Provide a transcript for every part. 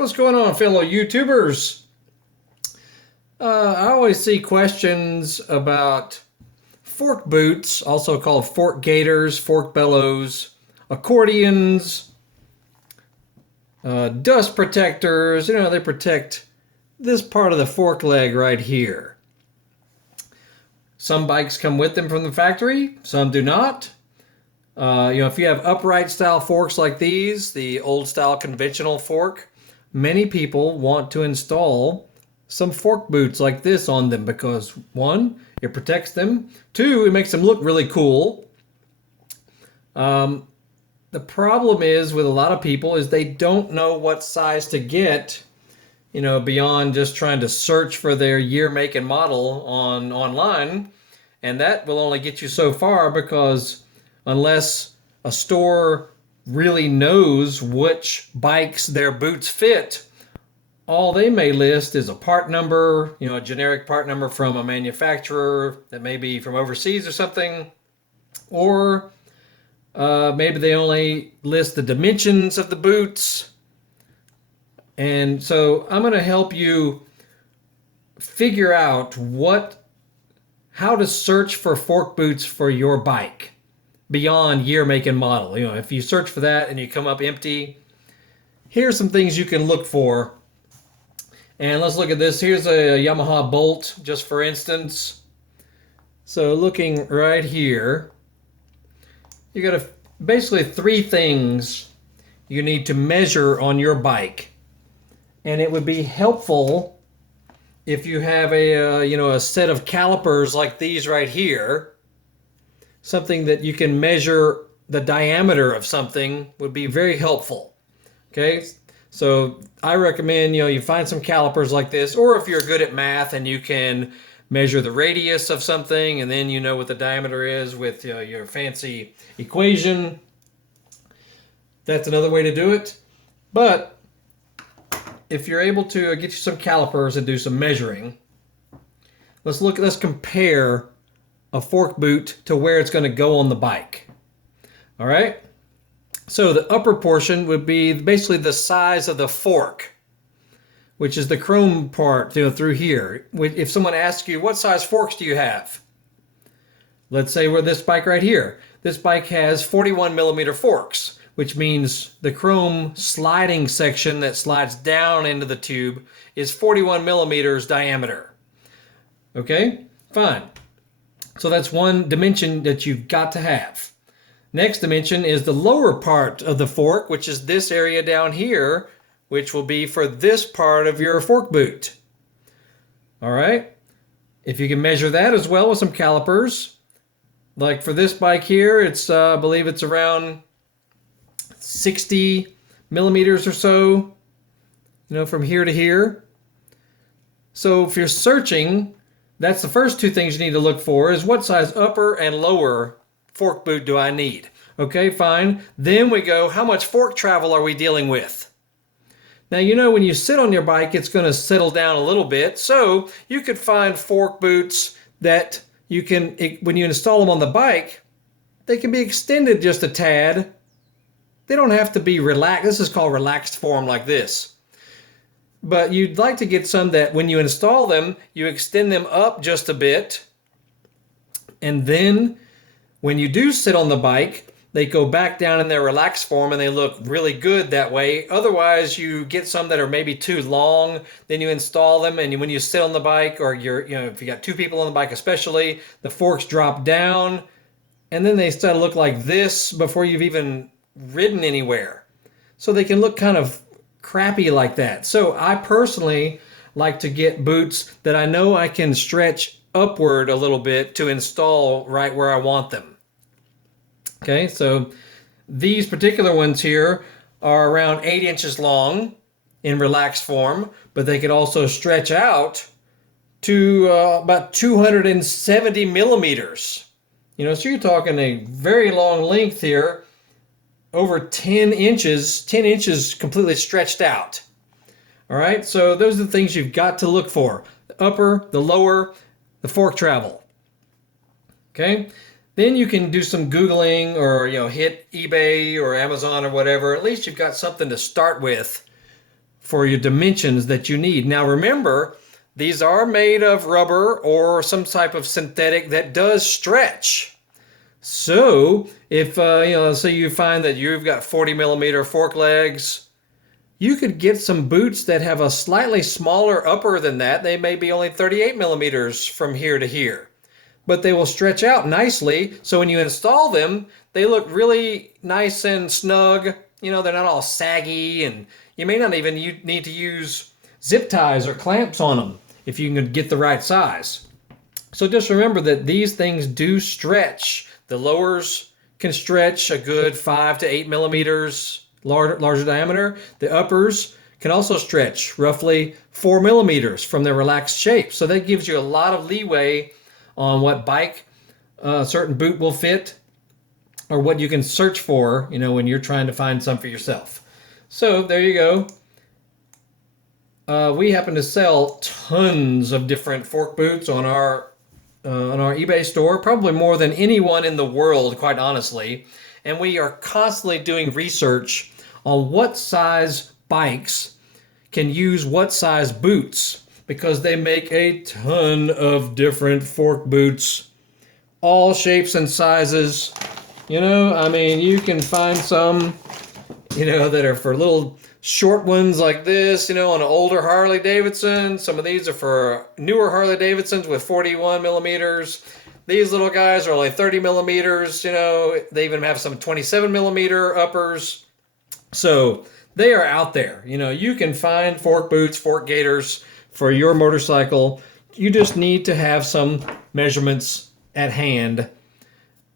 What's going on, fellow YouTubers? I always see questions about fork boots, also called fork gaiters, fork bellows, accordions, dust protectors. You know, they protect this part of the fork leg right here. Some bikes come with them from the factory, some do not. If you have upright style forks like these, the old style conventional fork, many people want to install some fork boots like this on them because one, it protects them. Two, it makes them look really cool. The problem is with a lot of people is they don't know what size to get, beyond just trying to search for their year, make, and model online. And that will only get you so far because unless a store really knows which bikes their boots fit, all they may list is a part number, a generic part number from a manufacturer that may be from overseas or something, or maybe they only list the dimensions of the boots. And so I'm going to help you figure out how to search for fork boots for your bike beyond year, make, and model. If you search for that and you come up empty, here's some things you can look for. And let's look at this. Here's a Yamaha Bolt, just for instance. So looking right here, you got basically three things you need to measure on your bike. And it would be helpful if you have a set of calipers like these right here. Something that you can measure the diameter of something would be very helpful. Okay, so I recommend you find some calipers like this, or if you're good at math and you can measure the radius of something and then you know what the diameter is with your fancy equation, that's another way to do it. But if you're able to get you some calipers and do some measuring, let's compare a fork boot to where it's going to go on the bike. All right. So the upper portion would be basically the size of the fork, which is the chrome part through here. If someone asks you, what size forks do you have? Let's say we're this bike right here. This bike has 41 millimeter forks, which means the chrome sliding section that slides down into the tube is 41 millimeters diameter. Okay, fine. So that's one dimension that you've got to have. Next dimension is the lower part of the fork, which is this area down here, which will be for this part of your fork boot. All right. If you can measure that as well with some calipers, like for this bike here, I believe it's around 60 millimeters or so, from here to here. So if you're searching, that's the first two things you need to look for is what size upper and lower fork boot do I need? Okay, fine. Then we go, how much fork travel are we dealing with? Now, when you sit on your bike, it's going to settle down a little bit. So you could find fork boots that you can, when you install them on the bike, they can be extended just a tad. They don't have to be relaxed. This is called relaxed form like this. But you'd like to get some that when you install them, you extend them up just a bit. And then when you do sit on the bike, they go back down in their relaxed form and they look really good that way. Otherwise, you get some that are maybe too long, then you install them, and when you sit on the bike, or if you got two people on the bike especially, the forks drop down, and then they start to look like this before you've even ridden anywhere. So they can look kind of crappy like that. So I personally like to get boots that I know I can stretch upward a little bit to install right where I want them. Okay, so these particular ones here are around 8 inches long in relaxed form, but they can also stretch out to about 270 millimeters. So you're talking a very long length here, over 10 inches completely stretched out. All right, so those are the things you've got to look for. The upper, the lower, the fork travel. Okay, then you can do some Googling or hit eBay or Amazon or whatever. At least you've got something to start with for your dimensions that you need. Now remember, these are made of rubber or some type of synthetic that does stretch. So if, say you find that you've got 40 millimeter fork legs, you could get some boots that have a slightly smaller upper than that. They may be only 38 millimeters from here to here, but they will stretch out nicely. So when you install them, they look really nice and snug. They're not all saggy, and you may not even need to use zip ties or clamps on them if you can get the right size. So just remember that these things do stretch. The lowers can stretch a good 5 to 8 millimeters larger diameter. The uppers can also stretch roughly 4 millimeters from their relaxed shape. So that gives you a lot of leeway on what bike a certain boot will fit, or what you can search for, when you're trying to find some for yourself. So there you go. We happen to sell tons of different fork boots on our eBay store, probably more than anyone in the world, quite honestly. And we are constantly doing research on what size bikes can use what size boots, because they make a ton of different fork boots, all shapes and sizes. You can find some, that are for little short ones like this, on an older Harley Davidson. Some of these are for newer Harley Davidsons with 41 millimeters. These little guys are only 30 millimeters. They even have some 27 millimeter uppers. So they are out there. You can find fork boots, fork gaiters for your motorcycle. You just need to have some measurements at hand.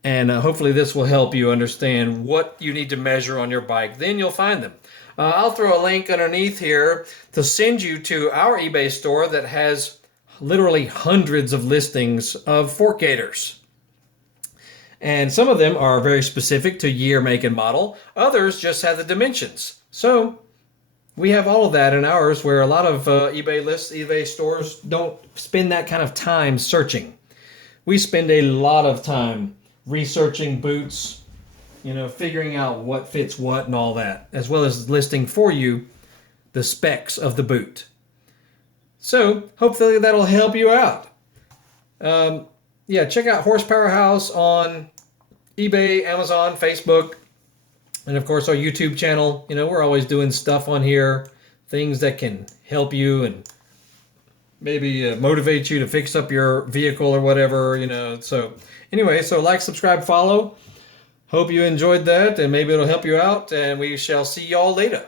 And hopefully this will help you understand what you need to measure on your bike. Then you'll find them. I'll throw a link underneath here to send you to our eBay store that has literally hundreds of listings of fork gaiters. And some of them are very specific to year, make, and model. Others just have the dimensions. So we have all of that in ours, where a lot of eBay stores don't spend that kind of time searching. We spend a lot of time researching boots, figuring out what fits what and all that, as well as listing for you the specs of the boot. So hopefully that'll help you out. Check out Horsepower House on eBay, Amazon, Facebook, and of course our YouTube channel. We're always doing stuff on here, things that can help you and maybe motivate you to fix up your vehicle or whatever, So anyway, so like, subscribe, follow. Hope you enjoyed that, and maybe it'll help you out, and we shall see y'all later.